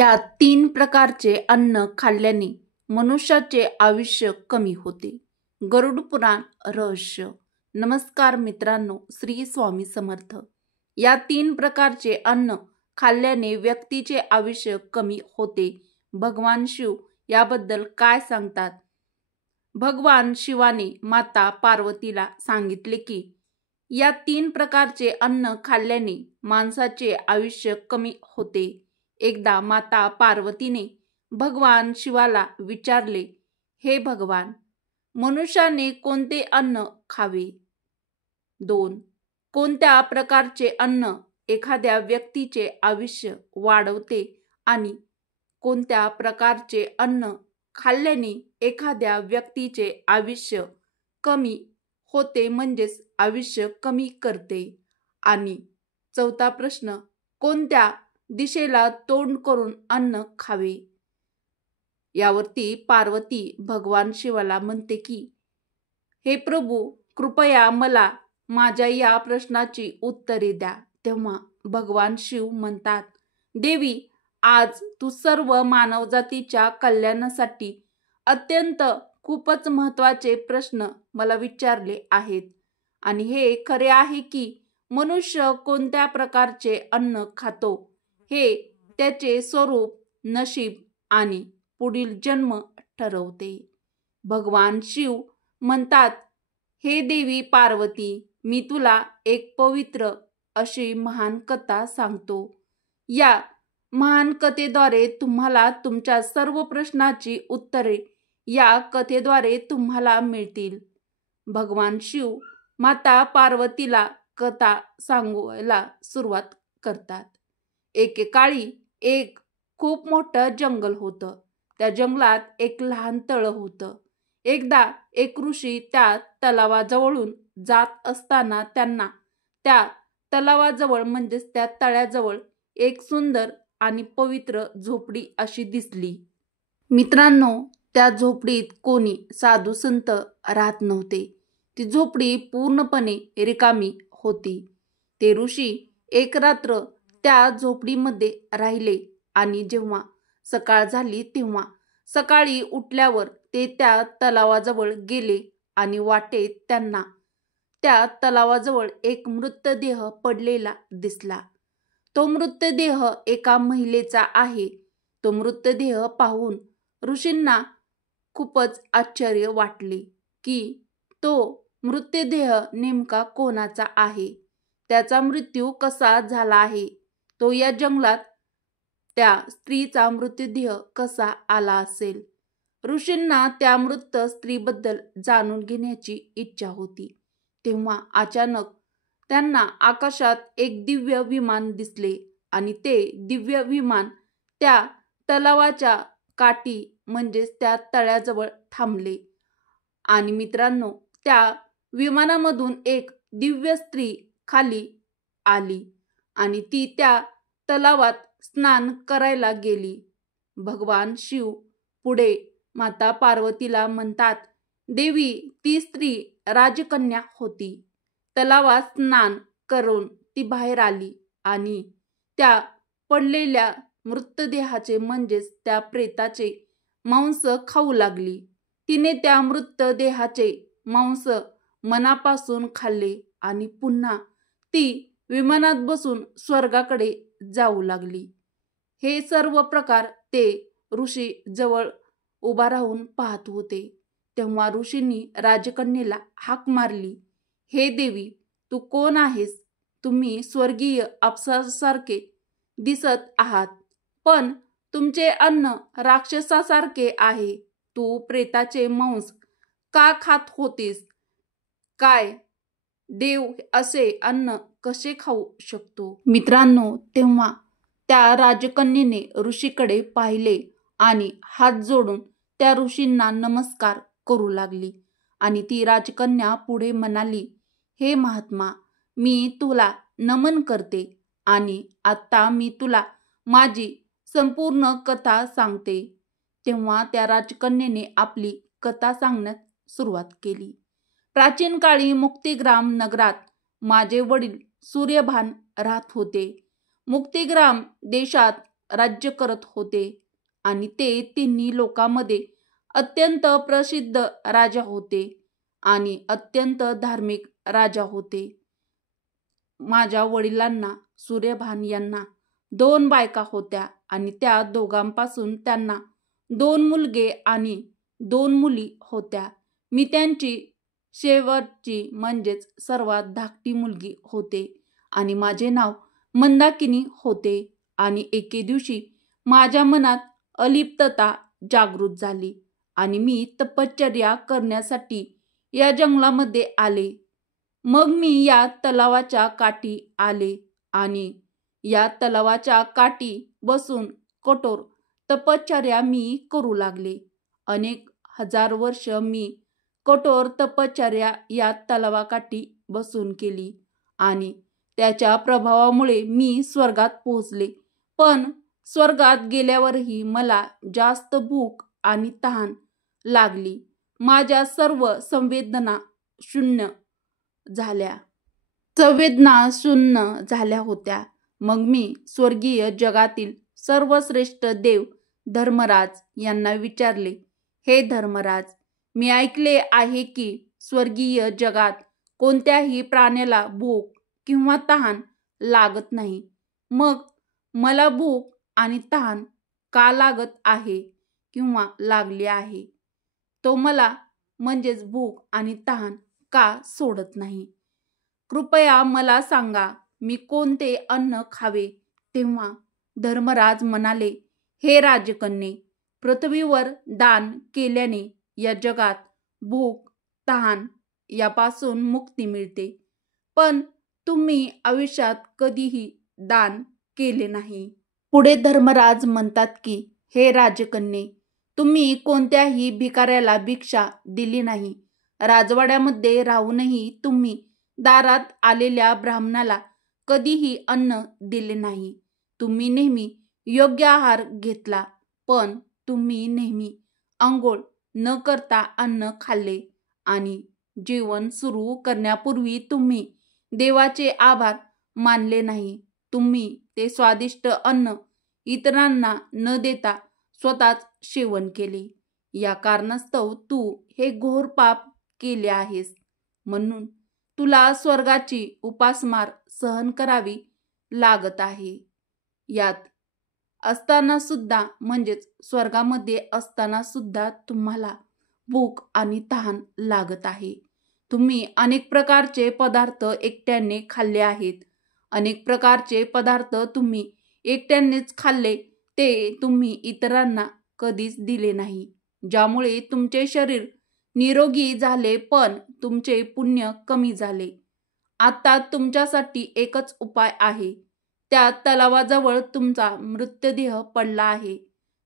या 3 प्रकारचे अन्न खाल्ल्याने मनुष्याचे आयुष्य कमी होते. गरुड पुराण रहस्य. नमस्कार मित्रांनो, श्री स्वामी समर्थ. या 3 प्रकारचे अन्न खाल्ल्याने व्यक्तीचे आयुष्य कमी होते. भगवान शिव याबद्दल काय सांगतात? भगवान शिवाने माता पार्वतीला सांगितले की या 3 प्रकारचे अन्न खाल्ल्याने माणसाचे आयुष्य कमी होते. एकदा माता पार्वतीने भगवान शिवाला विचारले, हे भगवान, मनुष्याने कोणते अन्न खावे? 2. कोणत्या प्रकारचे अन्न एखाद्या व्यक्तीचे आयुष्य वाढवते आणि कोणत्या प्रकारचे अन्न खाल्ल्याने एखाद्या व्यक्तीचे आयुष्य कमी होते, म्हणजेच आयुष्य कमी करते? आणि 4था प्रश्न, कोणत्या दिशेला तोंड करून अन्न खावे? यावरती पार्वती भगवान शिवाला म्हणते की हे प्रभू, कृपया मला माझ्या या प्रश्नाची उत्तरे द्या. तेव्हा भगवान शिव म्हणतात, देवी, आज तू सर्व मानवजातीच्या कल्याणासाठी अत्यंत खूपच महत्त्वाचे प्रश्न मला विचारले आहेत. आणि हे खरे आहे की मनुष्य कोणत्या प्रकारचे अन्न खातो हे त्याचे स्वरूप, नशीब आणि पुढील जन्म ठरवते. भगवान शिव म्हणतात, हे देवी पार्वती, मी तुला एक पवित्र अशी महान कथा सांगतो. या महान कथेद्वारे तुम्हाला तुमच्या सर्व प्रश्नाची उत्तरे या कथेद्वारे तुम्हाला मिळतील. भगवान शिव माता पार्वतीला कथा सांगायला सुरुवात करतात. एकेकाळी एक खूप मोठं जंगल होतं. त्या जंगलात एक लहान तळं होतं. एकदा एक ऋषी त्या तलावाजवळून जात असताना त्यांना त्या तलावाजवळ म्हणजेच त्या तळ्याजवळ एक सुंदर आणि पवित्र झोपडी अशी दिसली. मित्रांनो, त्या झोपडीत कोणी साधू संत राहत नव्हते. ती झोपडी पूर्णपणे रिकामी होती. ते ऋषी एक रात्र त्या झोपडीमध्ये राहिले आणि जेव्हा सकाळ झाली तेव्हा सकाळी उठल्यावर ते त्या तलावाजवळ गेले आणि वाटेत त्यांना त्या तलावाजवळ एक मृतदेह पडलेला दिसला. तो मृतदेह एका महिलेचा आहे. तो मृतदेह पाहून ऋषींना खूपच आश्चर्य वाटले की तो मृतदेह नेमका कोणाचा आहे, त्याचा मृत्यू कसा झाला आहे, तो या जंगलात त्या स्त्रीचा मृतदेह कसा आला असेल. ऋषींना त्या मृत स्त्रीबद्दल जाणून घेण्याची इच्छा होती. तेव्हा अचानक त्यांना आकाशात एक दिव्य विमान दिसले आणि ते दिव्य विमान त्या तलावाच्या काठी म्हणजेच त्या तळ्याजवळ थांबले. आणि मित्रांनो, त्या विमानामधून एक दिव्य स्त्री खाली आली आणि ती त्या तलावात स्नान करायला गेली. भगवान शिव पुढे माता पार्वतीला म्हणतात, देवी, ती स्त्री राजकन्या होती. तलावात स्नान करून ती बाहेर आली आणि त्या पडलेल्या मृतदेहाचे म्हणजेच त्या प्रेताचे मांस खाऊ लागली. तिने त्या मृतदेहाचे मांस मनापासून खाल्ले आणि पुन्हा ती विमानात बसून स्वर्गाकडे जाऊ लागली. हे सर्व प्रकार ते ऋषी जवळ उभा राहून पाहत होते. तेव्हा ऋषींनी राजकन्येला हाक मारली, हे देवी, तू कोण आहेस? तुम्ही स्वर्गीय अप्सरासारखे दिसत आहात, पण तुमचे अन्न राक्षसासारखे आहे. तू प्रेताचे मांस का खात होतीस? काय देव असे अन्न कसे खाऊ शकतो? मित्रांनो, तेव्हा त्या राजकन्येने ऋषीकडे पाहिले आणि हात जोडून त्या ऋषींना नमस्कार करू लागली. आणि ती राजकन्या पुढे म्हणाली, हे महात्मा, मी तुला नमन करते आणि आता मी तुला माझी संपूर्ण कथा सांगते. तेव्हा त्या राजकन्येने आपली कथा सांगण्यास सुरुवात केली. प्राचीन काळी मुक्तिग्राम नगरात माझे वडील सूर्यभान राहत होते. मुक्तिग्राम देशात राज्य करत होते आणि ते तिन्ही लोकांमध्ये अत्यंत प्रसिद्ध राजा होते आणि अत्यंत धार्मिक राजा होते. माझ्या वडिलांना सूर्यभान यांना 2 बायका होत्या आणि त्या दोघांपासून त्यांना 2 मुलगे आणि 2 मुली होत्या. मी त्यांची शेवटची म्हणजेच सर्वात धाकटी मुलगी होते आणि माझे नाव मंदाकिनी होते. आणि एके दिवशी माझ्या मनात अलिप्तता जागृत झाली आणि मी तपश्चर्या करण्यासाठी या जंगलामध्ये आले. मग मी या तलावाच्या काठी आले आणि या तलावाच्या काठी बसून कठोर तपश्चर्या मी करू लागले. अनेक हजार वर्ष मी कठोर तपश्चर्या या तलावाकाठी बसून केली आणि त्याच्या प्रभावामुळे मी स्वर्गात पोहोचले. पण स्वर्गात गेल्यावरही मला जास्त भूक आणि तहान लागली. माझ्या सर्व संवेदना शून्य झाल्या होत्या. मग मी स्वर्गीय जगातील सर्वश्रेष्ठ देव धर्मराज यांना विचारले, हे धर्मराज, मी ऐकले आहे की स्वर्गीय जगात कोणत्याही प्राण्याला भूक किंवा तहान लागत नाही. मग मला भूक आणि तहान का लागत आहे किंवा लागली आहे? तो मला म्हणजेच भूक आणि तहान का सोडत नाही? कृपया मला सांगा, मी कोणते अन्न खावे? तेव्हा धर्मराज म्हणाले, हे राजकन्ये, पृथ्वीवर दान केल्याने या जगात भूक तहान यापासून मुक्ती मिळते. पण तुम्ही आयुष्यात कधीही दान केले नाही. पुढे धर्मराज म्हणतात की, हे राजकन्ये, तुम्ही कोणत्याही भिकाऱ्याला भिक्षा दिली नाही. राजवाड्यामध्ये राहूनही तुम्ही दारात आलेल्या ब्राह्मणाला कधीही अन्न दिले नाही. तुम्ही नेहमी योग्य आहार घेतला, पण तुम्ही नेहमी अंघोळ न करता अन्न खाल्ले आणि जेवण सुरू करण्यापूर्वी तुम्ही देवाचे आभार मानले नाही. तुम्ही ते स्वादिष्ट अन्न इतरांना न देता स्वतःच सेवन केले. या कारणास्तव तू हे घोर पाप केले आहेस. म्हणून तुला स्वर्गाची उपासमार सहन करावी लागत आहे. यात असताना सुद्धा म्हणजेच स्वर्गामध्ये असताना सुद्धा तुम्हाला भूक आणि तहान लागत आहे. तुम्ही अनेक प्रकारचे पदार्थ एकट्याने खाल्ले आहेत. अनेक प्रकारचे पदार्थ तुम्ही एकट्यानेच खाल्ले, ते तुम्ही इतरांना कधीच दिले नाही, ज्यामुळे तुमचे शरीर निरोगी झाले पण तुमचे पुण्य कमी झाले. आता तुमच्यासाठी एकच उपाय आहे. त्या तलावाजवळ तुमचा मृतदेह पडला आहे.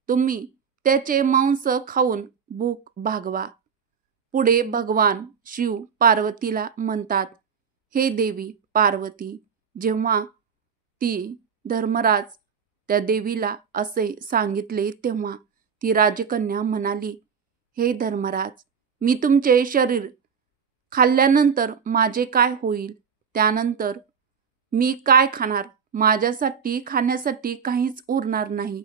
तुम्ही त्याचे मांस खाऊन भूक भागवा. पुढे भगवान शिव पार्वतीला म्हणतात, हे देवी पार्वती. जेव्हा ती धर्मराज त्या देवीला असे सांगितले तेव्हा ती राजकन्या म्हणाली, हे धर्मराज, मी तुमचे शरीर खाल्ल्यानंतर माझे काय होईल? त्यानंतर मी काय खाणार? माझ्यासाठी खाण्यासाठी काहीच उरणार नाही.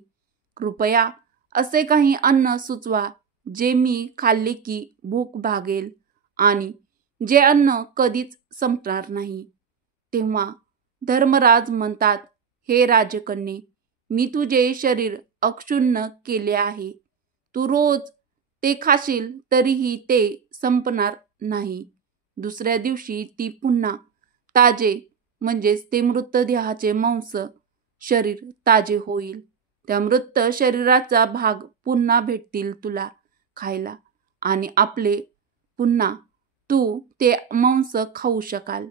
कृपया असे काही अन्न सुचवा जे मी खाल्ले की भूक भागेल आणि जे अन्न कधीच संपणार नाही. तेव्हा धर्मराज म्हणतात, हे राजकन्ये, मी तुझे शरीर अक्षुण्ण केले आहे. तू रोज ते खाशील तरीही ते संपणार नाही. दुसऱ्या दिवशी ती पुन्हा ताजे म्हणजेच ते मृतदेहाचे मांस शरीर ताजे होईल. त्या मृत शरीराचा भाग पुन्हा भेटतील तुला खायला आणि आपले पुन्हा तू ते मांस खाऊ शकाल.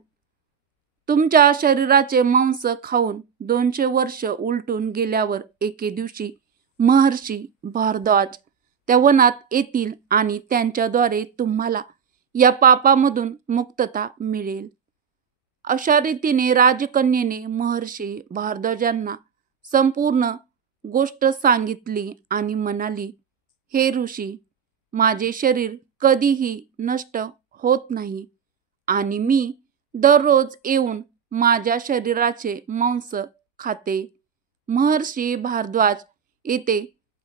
तुमच्या शरीराचे मांस खाऊन 200 वर्ष उलटून गेल्यावर एके दिवशी महर्षी भारद्वाज त्या वनात येतील आणि त्यांच्याद्वारे तुम्हाला या पापामधून मुक्तता मिळेल. अशा रीतीने राजकन्येने महर्षी भारद्वाजांना संपूर्ण गोष्ट सांगितली आणि म्हणाली, हे ऋषी, माझे शरीर कधीही नष्ट होत नाही आणि मी दररोज येऊन माझ्या शरीराचे मांस खाते. महर्षी भारद्वाज येथे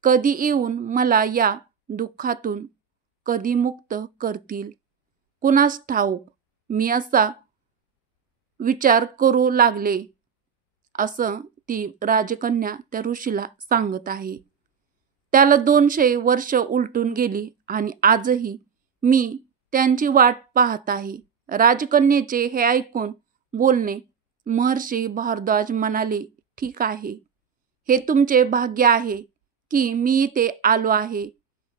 कधी येऊन मला या दुःखातून कधी मुक्त करतील कुणास ठाऊक. मी असा विचार करू लागले असं ती राजकन्या त्या ऋषीला सांगत आहे. त्याला 200 वर्ष उलटून गेली आणि आजही मी त्यांची वाट पाहत आहे. राजकन्येचे हे ऐकून बोलणे महर्षी भारद्वाज म्हणाले, ठीक आहे, हे तुमचे भाग्य आहे की मी इथे आलो आहे.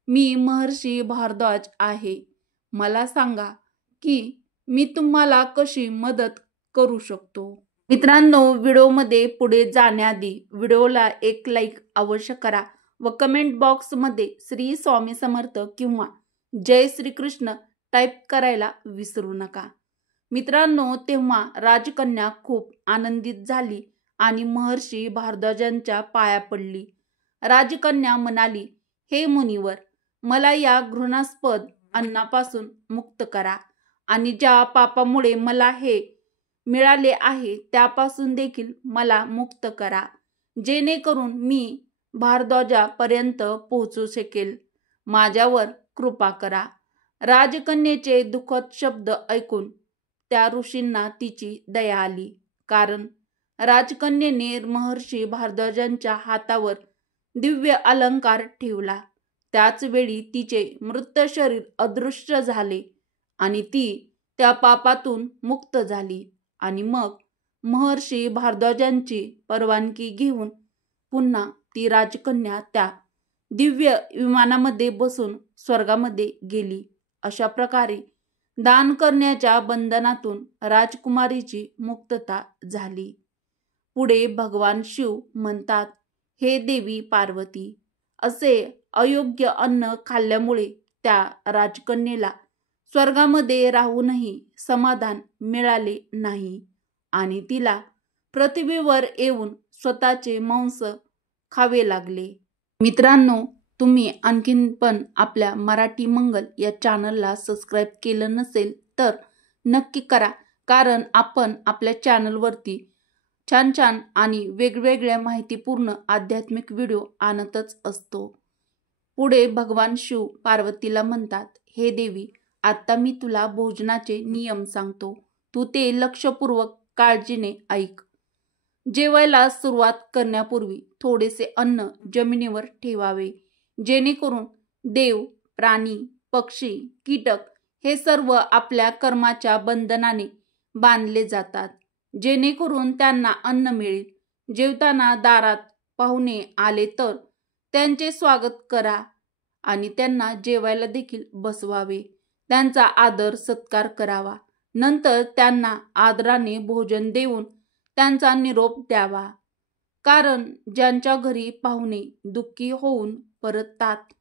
मी महर्षी भारद्वाज आहे. मला सांगा की मी तुम्हाला कशी मदत करू शकतो. मित्रांनो, व्हिडिओमध्ये पुढे जाण्याआधी व्हिडिओला एक लाईक अवश्य करा व कमेंट बॉक्समध्ये श्री स्वामी समर्थ किंवा जय श्रीकृष्ण टाईप करायला विसरू नका. मित्रांनो, तेव्हा राजकन्या खूप आनंदित झाली आणि महर्षी भारद्वाजांच्या पाया पडली. राजकन्या म्हणाली, हे मुनिवर, मला या घृणास्पद अन्नापासून मुक्त करा आणि ज्या पापामुळे मला हे मिळाले आहे त्यापासून देखील मला मुक्त करा, जेणेकरून मी भारद्वाजापर्यंत पोहोचू शकेल. माझ्यावर कृपा करा. राजकन्येचे दुःखद शब्द ऐकून त्या ऋषींना तिची दया आली, कारण राजकन्येने महर्षी भारद्वाजांच्या हातावर दिव्य अलंकार ठेवला. त्याच वेळी तिचे मृत शरीर अदृश्य झाले आणि ती त्या पापातून मुक्त झाली. आणि मग महर्षी भारद्वाजांची परवानगी घेऊन पुन्हा ती राजकन्या त्या दिव्य विमानामध्ये बसून स्वर्गामध्ये गेली. अशा प्रकारे दान करण्याच्या बंधनातून राजकुमारीची मुक्तता झाली. पुढे भगवान शिव म्हणतात, हे देवी पार्वती, असे अयोग्य अन्न खाल्ल्यामुळे त्या राजकन्येला स्वर्गामध्ये राहूनही समाधान मिळाले नाही आणि तिला पृथ्वीवर येऊन स्वतःचे मांस खावे लागले. मित्रांनो, तुम्ही आणखीन पण आपल्या मराठी मंगल या चॅनलला सबस्क्राईब केलं नसेल तर नक्की करा, कारण आपण आपल्या चॅनलवरती छान छान आणि वेगवेगळ्या माहितीपूर्ण आध्यात्मिक व्हिडिओ आणतच असतो. पुढे भगवान शिव पार्वतीला म्हणतात, हे देवी, आता मी तुला भोजनाचे नियम सांगतो, तू ते लक्षपूर्वक काळजीने ऐक. जेवायला सुरुवात करण्यापूर्वी थोडेसे अन्न जमिनीवर ठेवावे, जेणेकरून देव, प्राणी, पक्षी, कीटक हे सर्व आपल्या कर्माच्या बंधनाने बांधले जातात, जेणेकरून त्यांना अन्न मिळेल. जेवताना दारात पाहुणे आले तर त्यांचे स्वागत करा आणि त्यांना जेवायला देखील बसवावे. त्यांचा आदर सत्कार करावा. नंतर त्यांना आदराने भोजन देऊन त्यांचा निरोप द्यावा, कारण ज्यांच्या घरी पाहुणे दुःखी होऊन परततात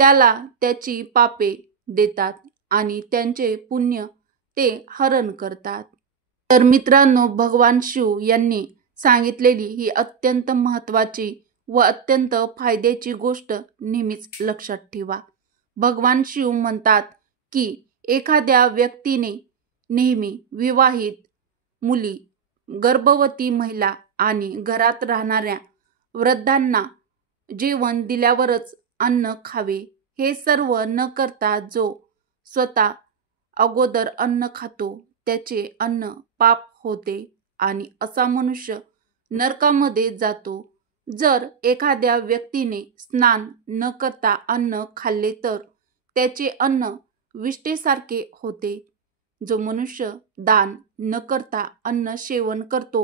त्याला त्याची पापे देतात आणि त्यांचे पुण्य ते हरण करतात. तर मित्रांनो, भगवान शिव यांनी सांगितलेली ही अत्यंत महत्त्वाची व अत्यंत फायद्याची गोष्ट नेहमीच लक्षात ठेवा. भगवान शिव म्हणतात की एखाद्या व्यक्तीने नेहमी विवाहित मुली, गर्भवती महिला आणि घरात राहणाऱ्या वृद्धांना जेवण दिल्यावरच अन्न खावे. हे सर्व न करता जो स्वतः अगोदर अन्न खातो त्याचे अन्न पाप होते आणि असा मनुष्य नरकामध्ये जातो. जर एखाद्या व्यक्तीने स्नान न करता अन्न खाल्ले तर त्याचे अन्न विष्ठेसारखे होते. जो मनुष्य दान न करता अन्न सेवन करतो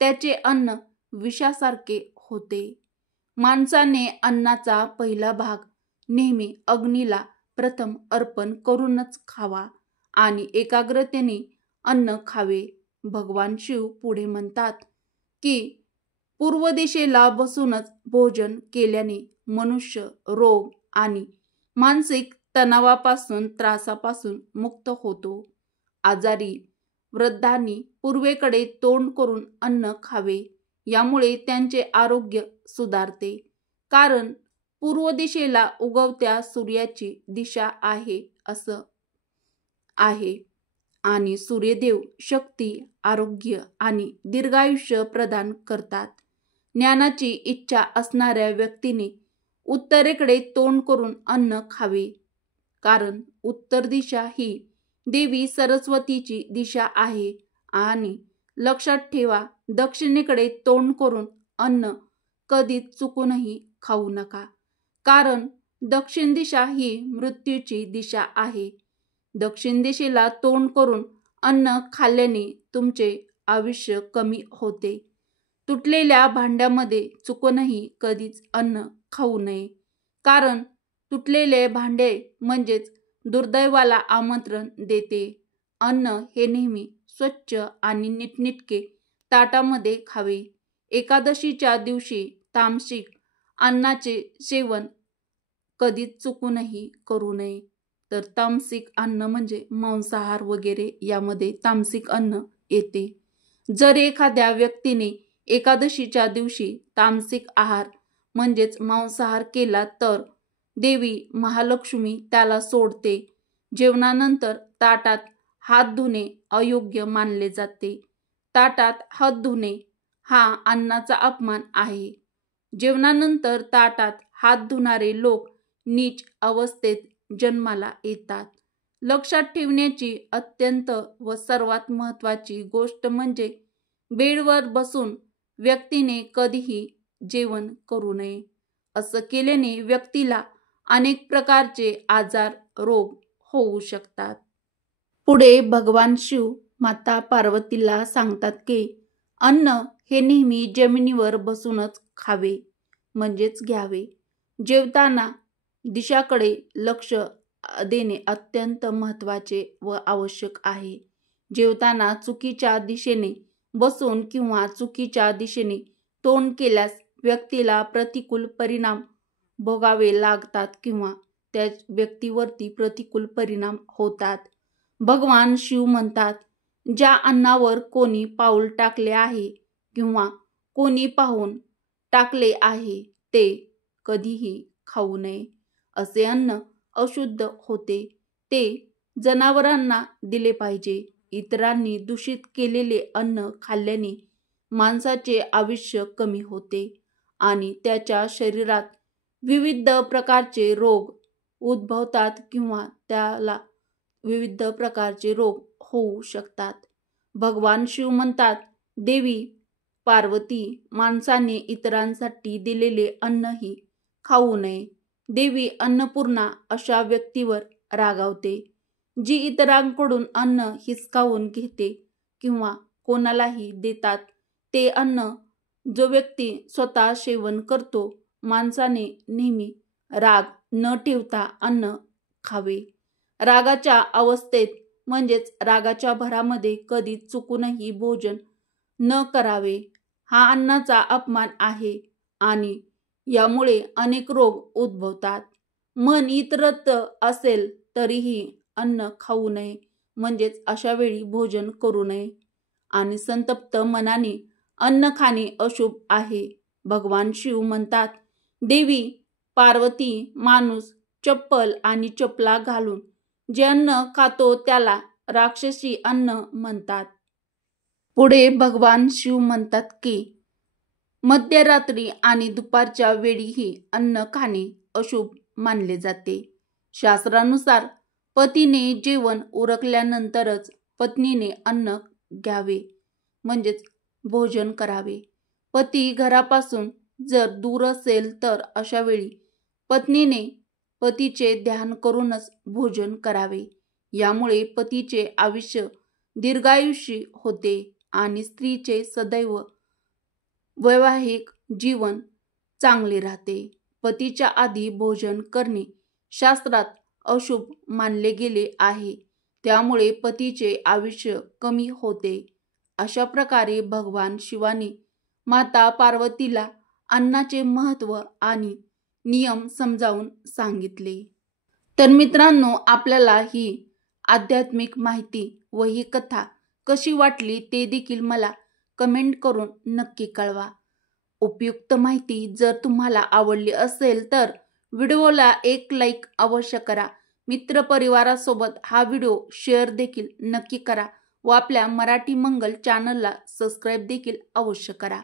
त्याचे अन्न विषासारखे होते. माणसाने अन्नाचा पहिला भाग नेहमी अग्नीला प्रथम अर्पण करूनच खावा आणि एकाग्रतेने अन्न खावे. भगवान शिव पुढे म्हणतात की पूर्व दिशेला बसूनच भोजन केल्याने मनुष्य रोग आणि मानसिक तणावापासून, त्रासापासून मुक्त होतो. आजारी वृद्धांनी पूर्वेकडे तोंड करून अन्न खावे, यामुळे त्यांचे आरोग्य सुधारते, कारण पूर्व दिशेला उगवत्या सूर्याची दिशा आहे असं आहे आणि सूर्यदेव शक्ती, आरोग्य आणि दीर्घायुष्य प्रदान करतात. ज्ञानाची इच्छा असणाऱ्या व्यक्तीने उत्तरेकडे तोंड करून अन्न खावे, कारण उत्तर दिशा ही देवी सरस्वतीची दिशा आहे. आणि लक्षात ठेवा, दक्षिणेकडे तोंड करून अन्न कधीच चुकूनही खाऊ नका, कारण दक्षिण दिशा ही मृत्यूची दिशा आहे. दक्षिण दिशेला तोंड करून अन्न खाल्ल्याने तुमचे आयुष्य कमी होते. तुटलेल्या भांड्यामध्ये चुकूनही कधीच अन्न खाऊ नये, कारण तुटलेले भांडे म्हणजेच दुर्दैवाला आमंत्रण देते. अन्न हे नेहमी स्वच्छ आणि नीटनेटके ताटामध्ये खावे. एकादशीच्या दिवशी तामसिक अन्नाचे सेवन कधीच चुकूनही करू नये. तर तामसिक अन्न म्हणजे मांसाहार वगैरे, यामध्ये तामसिक अन्न येते. जर एखाद्या व्यक्तीने एकादशीच्या दिवशी तामसिक आहार म्हणजेच मांसाहार केला तर देवी महालक्ष्मी त्याला सोडते. जेवणानंतर ताटात हात धुणे अयोग्य मानले जाते. ताटात हात धुणे हा अन्नाचा अपमान आहे. जेवणानंतर ताटात हात धुणारे लोक नीच अवस्थेत जन्माला येतात. लक्षात ठेवण्याची अत्यंत व सर्वात महत्त्वाची गोष्ट म्हणजे बेडवर बसून व्यक्तीने कधीही जेवण करू नये. असं केल्याने व्यक्तीला अनेक प्रकारचे आजार, रोग होऊ शकतात. पुढे भगवान शिव माता पार्वतीला सांगतात की अन्न हे नेहमी जमिनीवर बसूनच खावे म्हणजेच घ्यावे. जेवताना दिशाकडे लक्ष देणे अत्यंत महत्त्वाचे व आवश्यक आहे. जेवताना चुकीच्या दिशेने बसून किंवा चुकीच्या दिशेने तोंड केल्यास व्यक्तीला प्रतिकूल परिणाम भोगावे लागतात किंवा त्या व्यक्तीवरती प्रतिकूल परिणाम होतात. भगवान शिव म्हणतात, ज्या अन्नावर कोणी पाऊल टाकले आहे किंवा कोणी पाहून टाकले आहे ते कधीही खाऊ नये. असे अन्न अशुद्ध होते, ते जनावरांना दिले पाहिजे. इतरांनी दूषित केलेले अन्न खाल्ल्याने माणसाचे आयुष्य कमी होते आणि त्याच्या शरीरात विविध प्रकारचे रोग उद्भवतात किंवा त्याला विविध प्रकारचे रोग होऊ शकतात. भगवान शिव म्हणतात, देवी पार्वती माणसाने इतरांसाठी दिलेले अन्नही खाऊ नये. देवी अन्नपूर्णा अशा व्यक्तीवर रागावते जी इतरांकडून अन्न हिसकावून घेते किंवा कोणालाही देतात ते अन्न जो व्यक्ती स्वतः सेवन करतो. माणसाने नेहमी राग न ठेवता अन्न खावे. रागाच्या अवस्थेत म्हणजेच रागाच्या भरामध्ये कधी चुकूनही भोजन न करावे. हा अन्नाचा अपमान आहे आणि यामुळे अनेक रोग उद्भवतात. मन इतरत्र असेल तरीही अन्न खाऊ नये म्हणजेच अशा वेळी भोजन करू नये. आणि संतप्त मनाने अन्न खाणे अशुभ आहे. भगवान शिव म्हणतात, देवी पार्वती माणूस चप्पल आणि चपला घालून जे अन्न खातो त्याला राक्षसी अन्न म्हणतात. पुढे भगवान शिव म्हणतात की मध्यरात्री आणि दुपारच्या वेळीही अन्न खाणे अशुभ मानले जाते. शास्त्रानुसार पतीने जेवण उरकल्यानंतरच पत्नीने अन्न घ्यावे म्हणजेच भोजन करावे. पती घरापासून जर दूर असेल तर अशा वेळी पत्नीने पतीचे ध्यान करूनच भोजन करावे. यामुळे पतीचे आयुष्य दीर्घायुषी होते आणि स्त्रीचे सदैव वैवाहिक जीवन चांगले राहते. पतीच्या आधी भोजन करणे शास्त्रात अशुभ मानले गेले आहे, त्यामुळे पतीचे आयुष्य कमी होते. अशा प्रकारे भगवान शिवाने माता पार्वतीला अन्नाचे महत्त्व आणि नियम समजावून सांगितले. तर मित्रांनो, आपल्याला ही आध्यात्मिक माहिती व ही कथा कशी वाटली ते देखील मला कमेंट करून नक्की कळवा. उपयुक्त माहिती जर तुम्हाला आवडली असेल तर व्हिडिओला एक लाईक अवश्य करा. मित्रपरिवारासोबत हा व्हिडिओ शेअर देखील नक्की करा व आपल्या मराठी मंगल चॅनलला सबस्क्राईब देखील अवश्य करा.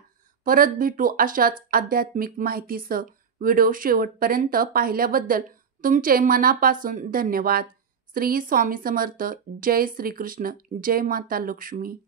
परत भेटू अशाच आध्यात्मिक माहितीसह. व्हिडिओ शेवटपर्यंत पाहिल्याबद्दल तुमचे मनापासून धन्यवाद. श्री स्वामी समर्थ. जय श्रीकृष्ण. जय माता लक्ष्मी.